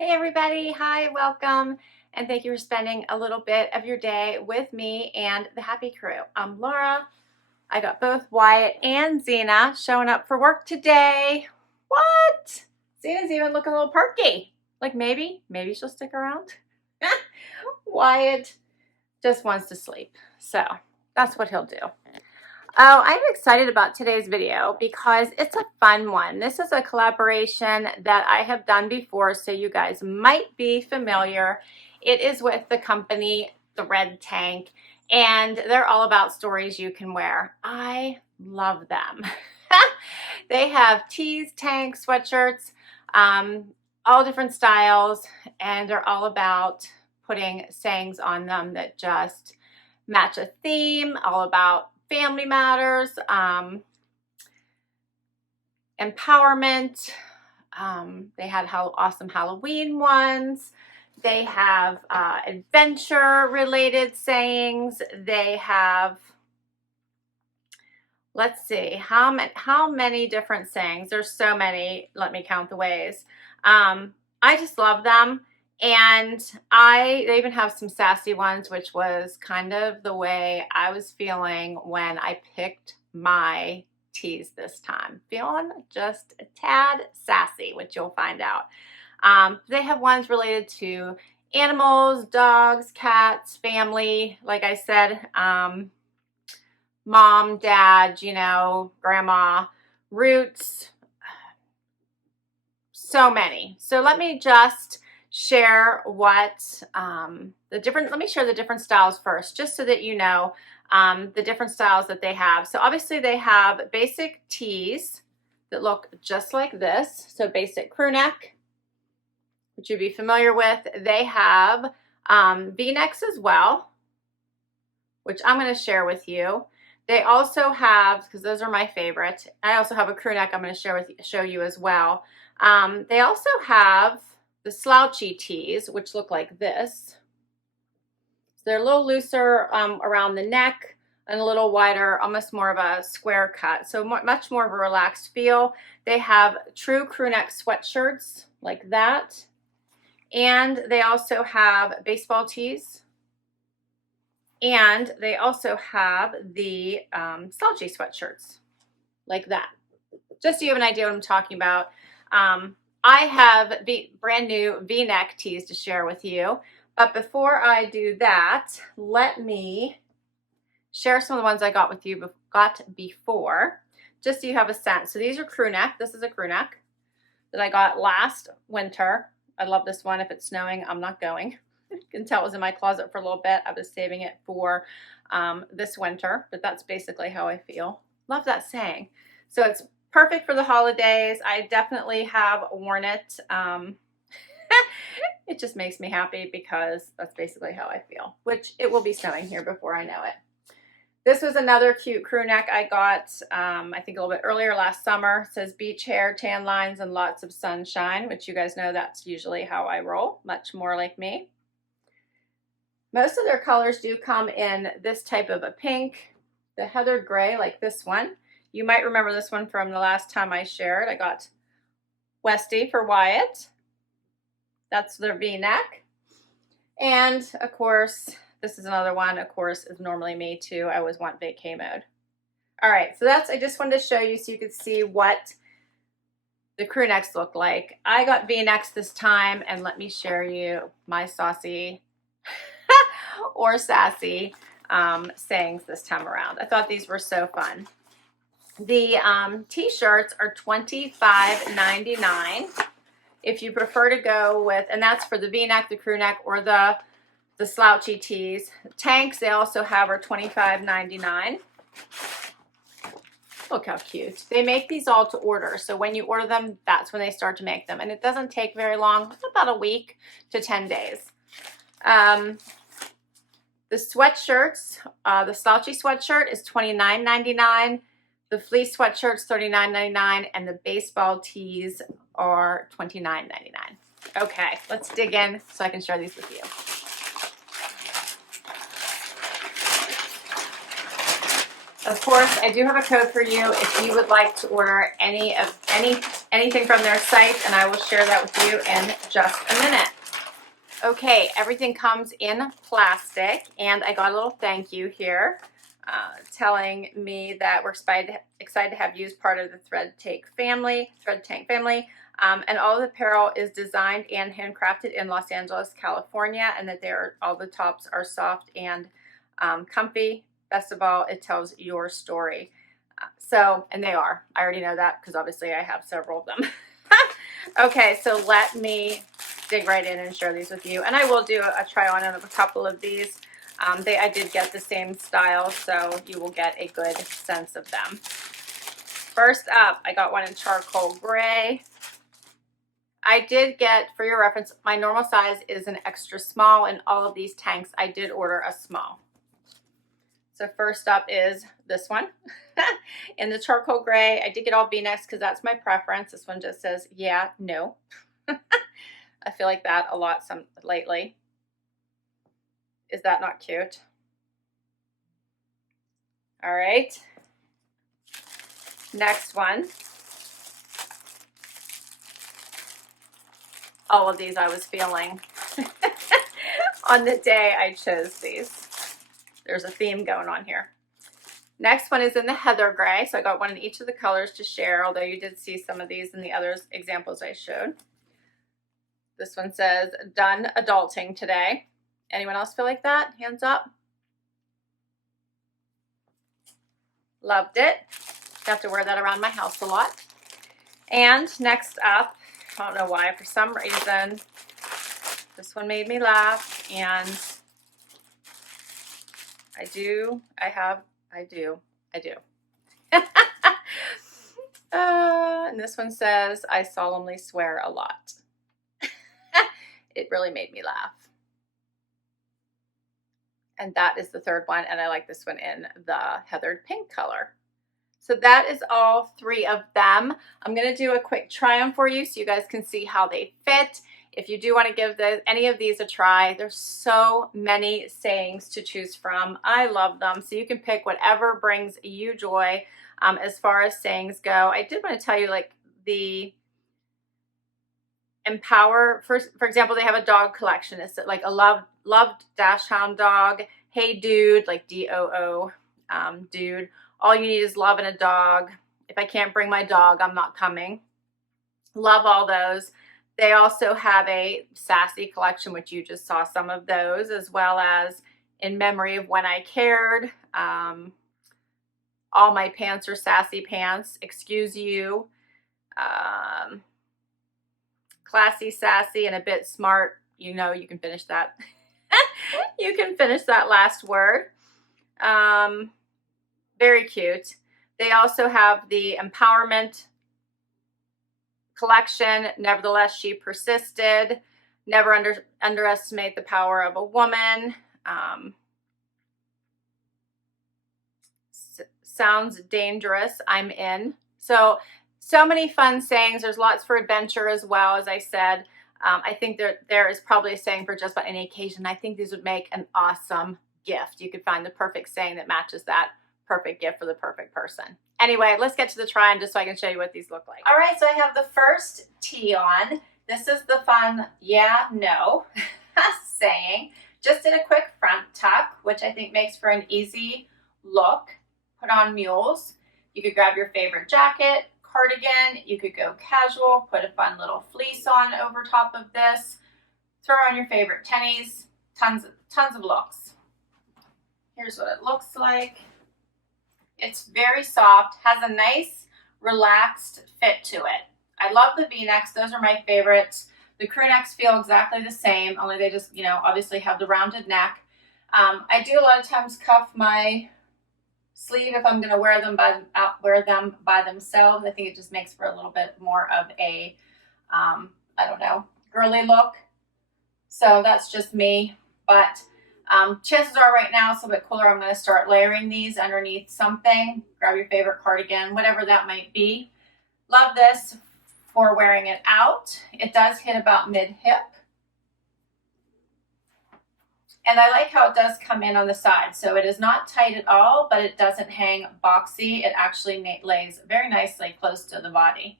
Hey everybody, hi, welcome, and thank you for spending a little bit of your day with me and the Happy Crew. I'm Laura. I got both Wyatt and Zena showing up for work today. What? Zena's even looking a little perky. Like maybe she'll stick around. Wyatt just wants to sleep, so that's what he'll do. Oh, I'm excited about today's video because it's a fun one. This is a collaboration that I have done before, so you guys might be familiar. It is with the company, The Red Tank, and they're all about stories you can wear. I love them. They have tees, tanks, sweatshirts, all different styles, and they're all about putting sayings on them that just match a theme, all about family matters, empowerment. They had awesome Halloween ones. They have adventure related sayings. They have, let's see, how many different sayings. There's so many. Let me count the ways. I just love them. And they even have some sassy ones, which was kind of the way I was feeling when I picked my tees this time. Feeling just a tad sassy, which you'll find out. They have ones related to animals, dogs, cats, family, like I said, mom, dad, grandma, roots, so many. So let me just share let me share the different styles first, just so that you know the different styles that they have. So obviously they have basic tees that look just like this. So basic crew neck, which you'd be familiar with. They have V-necks as well, which I'm going to share with you. They also have, because those are my favorite, I also have a crew neck I'm going to show you as well. They also have the slouchy tees, which look like this. So they're a little looser around the neck and a little wider, almost more of a square cut. So much more of a relaxed feel. They have true crew neck sweatshirts like that. And they also have baseball tees. And they also have the slouchy sweatshirts like that. Just so you have an idea what I'm talking about. I have brand new V-neck tees to share with you. But before I do that, let me share some of the ones I got before, just so you have a sense. So these are crew neck. This is a crew neck that I got last winter. I love this one. If it's snowing, I'm not going. You can tell it was in my closet for a little bit. I was saving it for this winter, but that's basically how I feel. Love that saying. So it's perfect for the holidays. I definitely have worn it. It just makes me happy because that's basically how I feel, which it will be snowing here before I know it. This was another cute crew neck I got, I think a little bit earlier last summer. It says beach hair, tan lines, and lots of sunshine, which you guys know that's usually how I roll, much more like me. Most of their colors do come in this type of a pink, the heathered gray like this one. You might remember this one from the last time I shared. I got Westy for Wyatt. That's their V-neck. And of course, this is another one, of course, is normally me too. I always want vacay mode. All right, so I just wanted to show you so you could see what the crew necks look like. I got V-necks this time, and let me share you my saucy or sassy sayings this time around. I thought these were so fun. The t-shirts are $25.99 if you prefer to go with, and that's for the V-neck, the crew neck, or the slouchy tees. Tanks they also have are $25.99. Look how cute. They make these all to order, so when you order them, that's when they start to make them, and it doesn't take very long. It's about a week to 10 days. The sweatshirts, the slouchy sweatshirt is $29.99. The fleece sweatshirt's $39.99, and the baseball tees are $29.99. Okay, let's dig in so I can share these with you. Of course, I do have a code for you if you would like to order anything from their site, and I will share that with you in just a minute. Okay, everything comes in plastic, and I got a little thank you here telling me that we're excited to have you as part of the Thread Tank family. And all of the apparel is designed and handcrafted in Los Angeles, California, and that all the tops are soft and comfy. Best of all, it tells your story. And they are. I already know that because obviously I have several of them. Okay, so let me dig right in and share these with you. And I will do a try on of a couple of these. I did get the same style, so you will get a good sense of them. First up, I got one in charcoal gray. I did get, for your reference, my normal size is an extra small. In all of these tanks, I did order a small. So first up is this one in the charcoal gray. I did get all V-necks because that's my preference. This one just says, yeah, no. I feel like that a lot lately. Is that not cute? All right. Next one. All of these I was feeling on the day I chose these. There's a theme going on here. Next one is in the heather gray. So I got one in each of the colors to share, although you did see some of these in the other examples I showed. This one says, done adulting today. Anyone else feel like that? Hands up. Loved it. Have to wear that around my house a lot. And next up, I don't know why, for some reason, this one made me laugh, and I do. And this one says, I solemnly swear a lot. It really made me laugh. And that is the third one, and I like this one in the heathered pink color. So that is all three of them. I'm going to do a quick try them for you so you guys can see how they fit. If you do want to give any of these a try, there's so many sayings to choose from. I love them. So you can pick whatever brings you joy as far as sayings go. I did want to tell you, like, the empower, for example, they have a dog collection. It's like a loved dash hound dog. Hey dude, like D-O-O, dude. All you need is love and a dog. If I can't bring my dog, I'm not coming. Love all those. They also have a sassy collection, which you just saw some of those, as well as in memory of when I cared. All my pants are sassy pants. Excuse you. Classy, sassy, and a bit smart. You know, you can finish that. You can finish that last word. Very cute. They also have the empowerment collection. Nevertheless, she persisted. Never underestimate the power of a woman. Sounds dangerous. I'm in. So many fun sayings. There's lots for adventure as well, as I said. I think there is probably a saying for just about any occasion. I think these would make an awesome gift. You could find the perfect saying that matches that perfect gift for the perfect person. Anyway, let's get to the try on just so I can show you what these look like. All right, so I have the first tee on. This is the fun, yeah, no saying. Just did a quick front tuck, which I think makes for an easy look. Put on mules. You could grab your favorite jacket, cardigan. You could go casual, put a fun little fleece on over top of this. Throw on your favorite tennies. Tons of looks. Here's what it looks like. It's very soft, has a nice relaxed fit to it. I love the V-necks. Those are my favorites. The crew necks feel exactly the same, only they just, you know, obviously have the rounded neck. I do a lot of times cuff my sleeve if I'm going to wear them by themselves. I think it just makes for a little bit more of a, I don't know, girly look. So that's just me. But chances are right now it's a bit cooler. I'm going to start layering these underneath something. Grab your favorite cardigan, whatever that might be. Love this for wearing it out. It does hit about mid-hip. And I like how it does come in on the side. So it is not tight at all, but it doesn't hang boxy. It actually lays very nicely close to the body.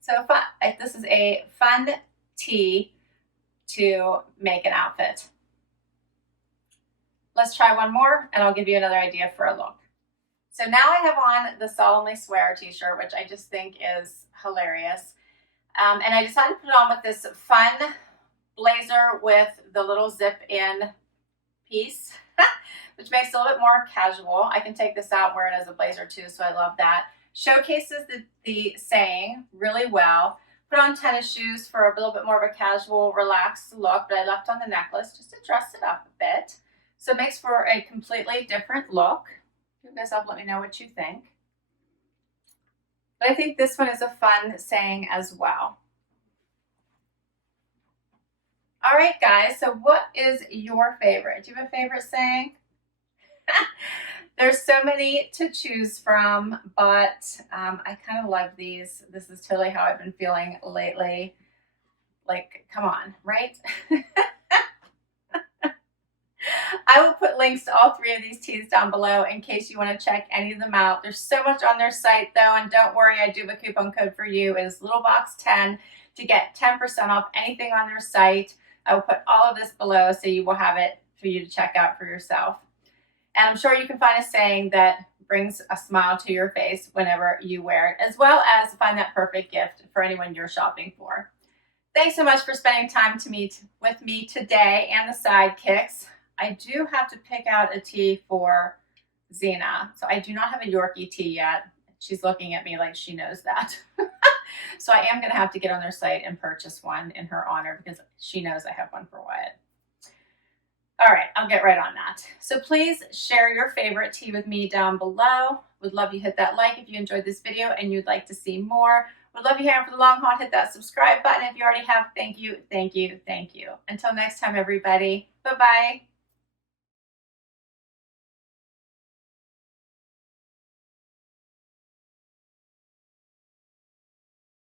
So this is a fun tee to make an outfit. Let's try one more and I'll give you another idea for a look. So now I have on the Solemnly Swear t-shirt, which I just think is hilarious. And I decided to put it on with this fun blazer with the little zip in piece, which makes it a little bit more casual. I can take this out and wear it as a blazer too, so I love that. Showcases the saying really well. Put on tennis shoes for a little bit more of a casual, relaxed look, but I left on the necklace just to dress it up a bit. So it makes for a completely different look. You guys up, let me know what you think. But I think this one is a fun saying as well. All right, guys, so what is your favorite? Do you have a favorite saying? There's so many to choose from, but I kind of love these. This is totally how I've been feeling lately. Like, come on, right? I will put links to all 3 of these tees down below in case you want to check any of them out. There's so much on their site though, and don't worry, I do have a coupon code for you. It is littlebox10 to get 10% off anything on their site. I will put all of this below so you will have it for you to check out for yourself. And I'm sure you can find a saying that brings a smile to your face whenever you wear it, as well as find that perfect gift for anyone you're shopping for. Thanks so much for spending time with me today and the sidekicks. I do have to pick out a tee for Xena. So I do not have a Yorkie tee yet. She's looking at me like she knows that. So I am going to have to get on their site and purchase one in her honor because she knows I have one for Wyatt. All right, I'll get right on that. So please share your favorite tee with me down below. Would love you to hit that like if you enjoyed this video and you'd like to see more. Would love you here for the long haul. Hit that subscribe button if you already have. Thank you, thank you, thank you. Until next time, everybody. Bye-bye.